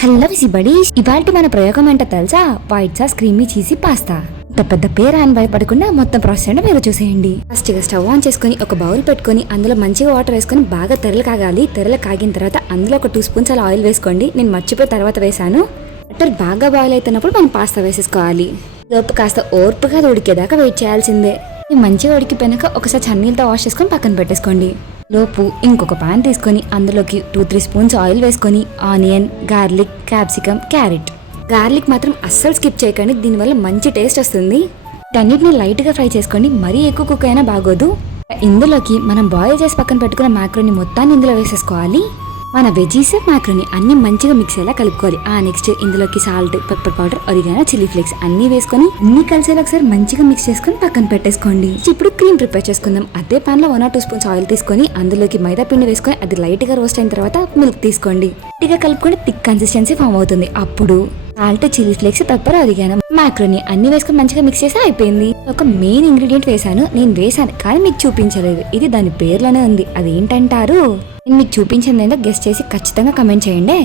Hello విసిబడీస్, ఇవాళ మన ప్రయోగం ఏంటో తెలుసా? White sauce creamy cheesy pasta. పెద్ద పేరు అని భయపడకుండా మొత్తం ప్రాసెస్ ఏంటో మీరు చూసేయండి. ఫస్ట్ గా స్టవ్ ఆన్ చేసుకుని ఒక బౌల్ పెట్టుకుని అందులో మంచిగా వాటర్ వేసుకుని బాగా తెరలు కాగాలి. తెరలు కాగిన తర్వాత అందులో ఒక 2 స్పూన్స్ అలా ఆయిల్ వేసుకోండి. నేను మర్చిపోయి తర్వాత వేసాను. వాటర్ బాగా బాయిల్ అవుతున్నప్పుడు మనం పాస్తా వేసేసుకోవాలి. లోపు కాస్త ఓర్పుగా ఉడికేదాకా వెయిట్ చేయాల్సిందే. మంచిగా ఉడికిపోయినాక ఒకసారి చన్నీళ్ళతో వాష్ చేసుకొని పక్కన పెట్టేసుకోండి. లోపు ఇంకొక పాన్ తీసుకొని అందులోకి 2-3 స్పూన్స్ ఆయిల్ వేసుకొని onion, garlic, capsicum, carrot. Garlic మాత్రం అస్సలు స్కిప్ చేయకండి, దీనివల్ల మంచి టేస్ట్ వస్తుంది. వీటన్నిటిని లైట్ గా ఫ్రై చేసుకోండి, మరీ ఎక్కువ కుక్ అయినా బాగోదు. ఇందులోకి మనం బాయిల్ చేసి పక్కన పెట్టుకున్న మ్యాక్రోని మొత్తాన్ని ఇందులో వేసేసుకోవాలి. మన వెజీస్ మ్యాక్రోని అన్ని మంచిగా మిక్స్ అయ్యేలా కలుపుకోవాలి. నెక్స్ట్ ఇందులోకి salt, pepper powder, oregano, chilli flakes అన్ని వేసుకొని అన్ని కలిసేలా ఒకసారి మంచిగా మిక్స్ చేసుకుని పక్కన పెట్టేసుకోండి. ఇప్పుడు క్రీమ్ ప్రిపేర్ చేసుకుందాం. అదే పాన్ లో 1 or 2 స్పూన్స్ ఆయిల్ తీసుకొని అందులోకి మైదా పిండి వేసుకొని అది లైట్ గా రోస్ట్ అయిన తర్వాత మిల్క్ తీసుకోండి. లైట్గా కలుపుకొని థిక్ కన్సిస్టెన్సీ ఫామ్ అవుతుంది. అప్పుడు salt, chilli flakes, pepper, oregano, macaroni అన్ని వేసుకొని మంచిగా మిక్స్ చేసి అయిపోయింది. ఒక మెయిన్ ఇంగ్రీడియంట్ నేను వేసాను కానీ మీకు చూపించలేదు. ఇది దాని పేర్లోనే ఉంది. అదేంటంటారు? నేను మీకు చూపించింది ఏంటో గెస్ట్ చేసి ఖచ్చితంగా కమెంట్ చేయండి.